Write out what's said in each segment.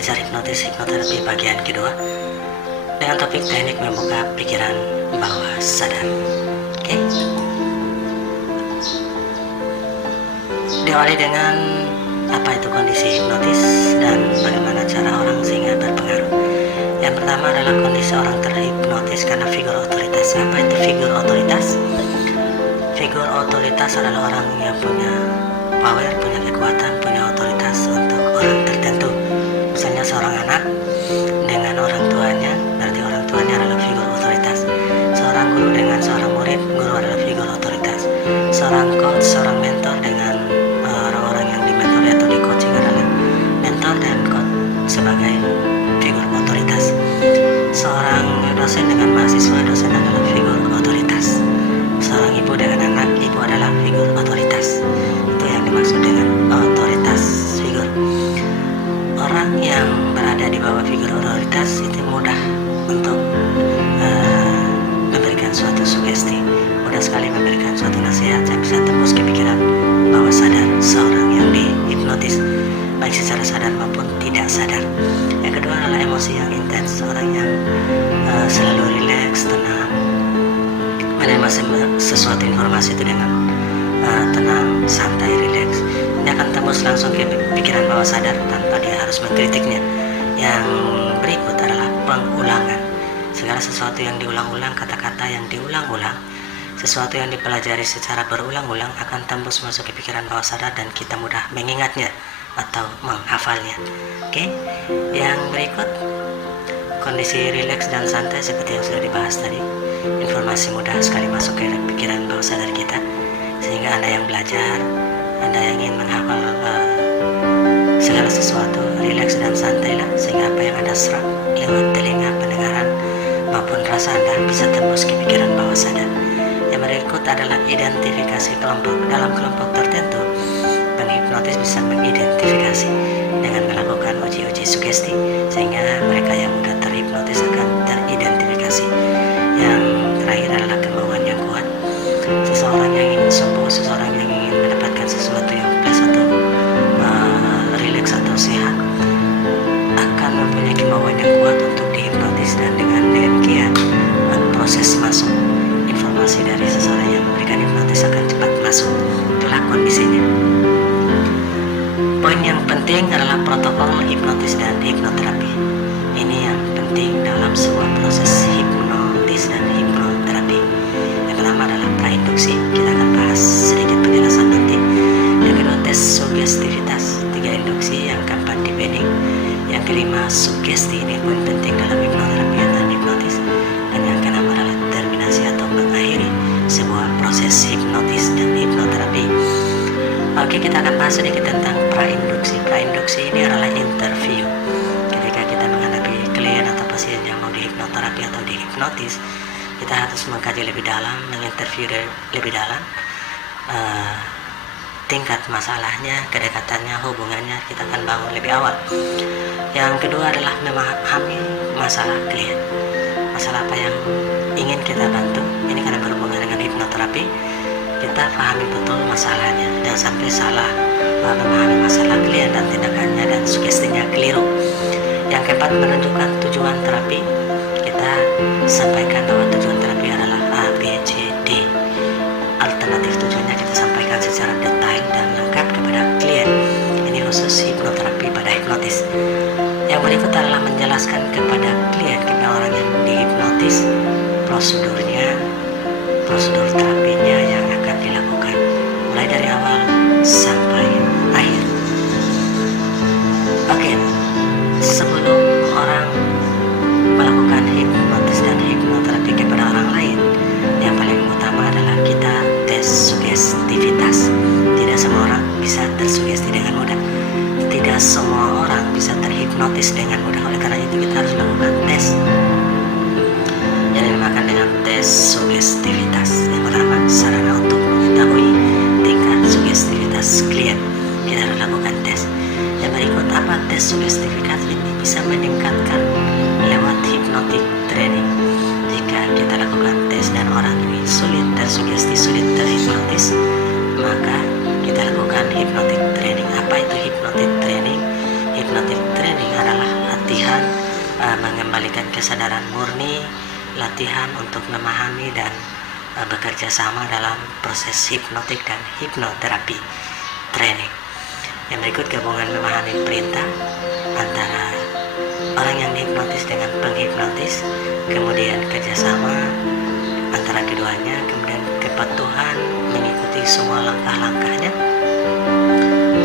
belajar hipnoterapi bagian kedua dengan topik teknik membuka pikiran bawah sadar. Oke. Diawali dengan apa itu kondisi hipnotis dan bagaimana cara orang sehingga berpengaruh. Yang pertama adalah kondisi orang terhipnotis karena figur otoritas. Apa itu figur otoritas? Figur otoritas adalah orang yang punya power, punya kekuatan, punya otoritas untuk orang tertentu. Misalnya seorang anak dengan orang tuanya, berarti orang tuanya adalah figur otoritas. Seorang guru dengan seorang murid, guru adalah figur otoritas. Seorang coach, seorang mentor dengan orang-orang yang dimentori atau di coaching adalah mentor dan coach sebagai figur otoritas. Seorang dosen dengan mahasiswa, dosen adalah figur otoritas. Seorang ibu dengan anak, ibu adalah figur otoritas. Itu yang dimaksud dengan otoritas figur. Orang yang berada di bawah figur otoritas itu mudah untuk memberikan suatu sugesti, mudah sekali memberikan suatu nasihat yang bisa tembus ke pikiran bawah sadar seorang yang dihipnotis, baik secara sadar maupun tidak sadar. Yang kedua adalah emosi yang intens, orang yang selalu rileks, tenang, menerima sesuatu informasi itu dengan tenang, santai, rileks. Ini akan tembus langsung ke pikiran bawah sadar tanpa dia harus mengkritiknya. Yang berikut adalah pengulangan. Segala sesuatu yang diulang-ulang, kata-kata yang diulang-ulang, sesuatu yang dipelajari secara berulang-ulang akan tembus masuk ke pikiran bawah sadar dan kita mudah mengingatnya atau menghafalnya. Oke. Yang berikut kondisi rileks dan santai seperti yang sudah dibahas tadi. Informasi mudah sekali masuk ke pikiran bawah sadar kita, sehingga Anda yang belajar, Anda yang ingin menghafal segala sesuatu, rileks dan santailah, sehingga apa yang Anda serap lewat telinga pendengaran maupun rasa Anda bisa tembus ke pikiran bawah sadar. Yang berikut adalah identifikasi kelompok. Dalam kelompok tertentu, penghipnotis bisa mengidentifikasi dengan melakukan uji-uji sugesti, sehingga mereka yang mudah terhipnotis akan teridentifikasi. Yang terakhir adalah kemauan yang kuat. Seseorang yang ingin sembuh, seseorang yang ingin mendapatkan sesuatu yang plus atau rileks atau sehat akan mempunyai kemauan yang kuat untuk dihipnotis, dan dengan demikian proses masuk informasi dari seseorang yang memberikan hipnotis akan cepat masuk. Itulah kondisinya. Poin yang penting adalah protokol hipnotis dan hipnoterapi. Ini yang penting dalam sebuah proses hipnotis dan hipnoterapi. Yang pertama adalah prainduksi, kita akan bahas sedikit penjelasan nanti. Yang kedua tes sugestivitas, 3 induksi. Yang keempat deepening. Yang kelima sugesti, ini poin penting dalam hipnoterapi dan hipnotis. Dan yang keenam adalah terminasi atau mengakhiri sebuah proses hipnotis dan hipnoterapi. Oke, kita akan bahas sedikit tentang prainduksi. Prainduksi ini adalah interview. Ketika kita menghadapi klien atau pasien yang mau dihipnoterapi atau dihipnotis, kita harus mengkaji lebih dalam, menginterview lebih dalam tingkat masalahnya, kedekatannya, hubungannya, kita akan bangun lebih awal. Yang kedua adalah memahami masalah klien, masalah apa yang ingin kita bantu. Ini karena berhubungan dengan hipnoterapi, kita pahami betul masalahnya, jangan sampai salah memahami masalah klien dan tindakannya dan sugestinya keliru. Yang keempat, menunjukkan tujuan terapi. Kita sampaikan bahwa tujuan terapi adalah A, B, C, D. Alternatif tujuannya kita sampaikan secara detail dan lengkap kepada klien. Ini khusus hipnoterapi pada hipnotis. Yang berikut adalah menjelaskan kepada klien, kepada orang yang dihipnotis, prosedurnya, prosedur terapinya yang akan dilakukan mulai dari awal sampai akhir. Oke, sebelum orang melakukan hipnotis dan hipnoterapi kepada orang lain, yang paling utama adalah kita tes sugestivitas. Tidak semua orang bisa tersugesti dengan mudah, tidak semua orang bisa terhipnotis dengan mudah. Oleh karena itu kita harus lakukan tes yang dinamakan dengan tes sugestivitas. Yang pertama, sarana untuk mengetahui tingkat sugestivitas klien, kita harus lakukan tes. Yang berikut, apa tes sugestivitas ini bisa meningkatkan lewat hypnotic training. Jika kita lakukan tes dan orang ini sulit tersugesti, sulit terhipnotis, maka kita lakukan hypnotic training. Apa itu hypnotic training? Hypnotic training adalah mengembalikan kesadaran murni, latihan untuk memahami dan bekerja sama dalam proses hipnotik dan hipnoterapi training. Yang berikut gabungan memahami perintah antara orang yang dihipnotis dengan penghipnotis, kemudian kerjasama antara keduanya, kemudian kepatuhan mengikuti semua langkah-langkahnya,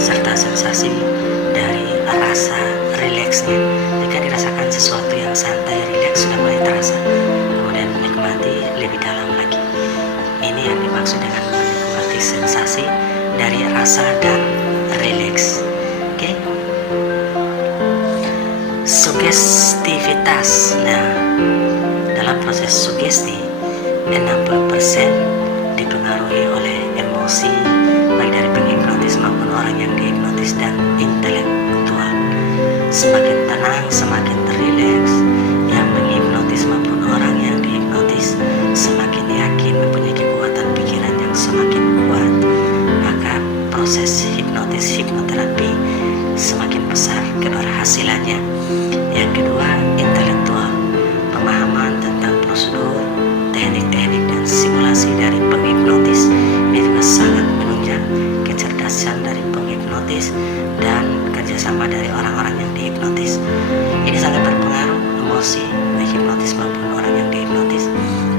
serta sensasi dari rasa rileksnya. Jika dirasakan sesuatu yang santai, rileks, sudah mulai terasa, kemudian menikmati lebih dalam lagi. Ini yang dimaksud dengan menikmati sensasi dari rasa dan rileks. Oke? Sugestivitas. Nah, dalam proses sugesti 60% dipengaruhi oleh emosi baik dari penghipnotis maupun orang yang dihipnotis dan intelektual. Semakin tenang, semakin rileks yang menghipnotis maupun orang yang dihipnotis, semakin yakin mempunyai kekuatan pikiran yang semakin kuat, maka proses hipnoterapi semakin besar keberhasilannya. Yang kedua, intelektual. Pemahaman tentang prosedur, teknik-teknik dan simulasi dari penghipnotis ini juga sangat menunjang kecerdasan dari penghipnotis dan kerjasama dari orang-orang yang dihipnotis. Ini sangat berpengaruh, emosi menghipnotis maupun orang yang dihipnotis,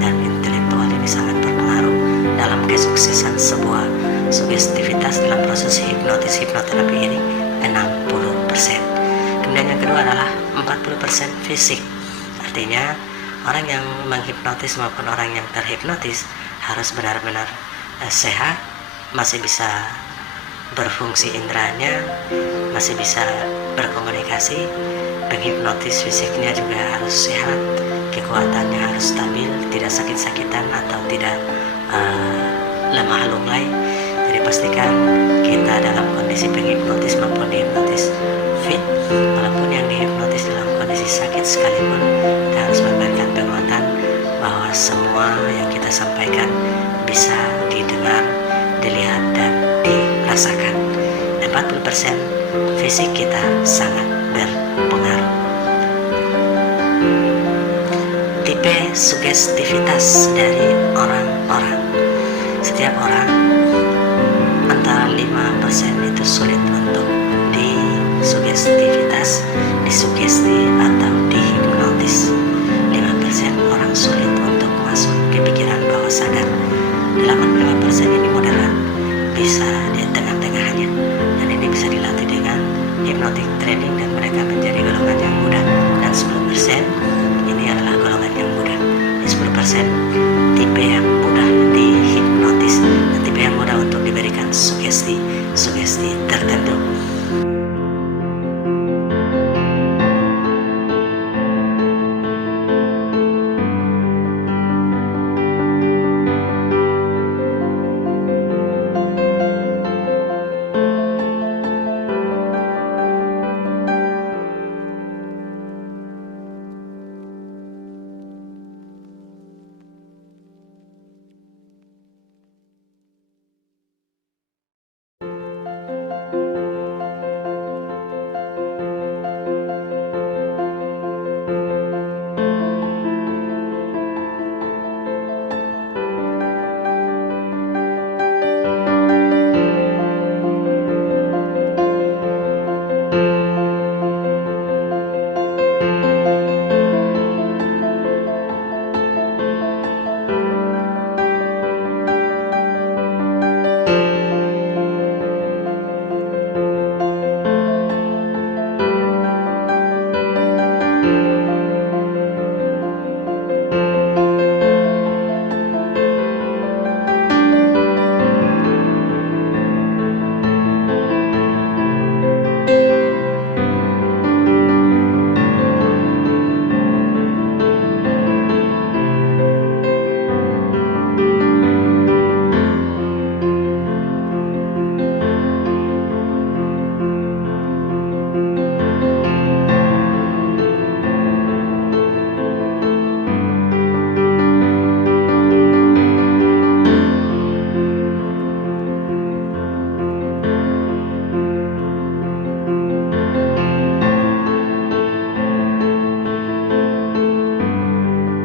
dan intelektual ini sangat berpengaruh dalam kesuksesan sebuah sugestivitas dalam proses hipnoterapi ini 60%. Kemudian yang kedua adalah 40% fisik. Artinya orang yang menghipnotis maupun orang yang terhipnotis harus benar-benar sehat, masih bisa berfungsi inderanya, masih bisa berkomunikasi. Penghipnotis fisiknya juga harus sehat, kekuatannya harus stabil, tidak sakit-sakitan atau tidak lemah lunglai. Jadi pastikan kita dalam kondisi penghipnotis maupun dihipnotis fit. Walaupun yang dihipnotis dalam kondisi sakit sekalipun, kita harus memberikan penguatan bahwa semua yang kita sampaikan bisa didengar, dilihat dan dirasakan. 40% fisik kita sangat berpengaruh. Tipe sugestivitas dari orang-orang. Setiap orang antara 5% itu sulit untuk disugestivitas,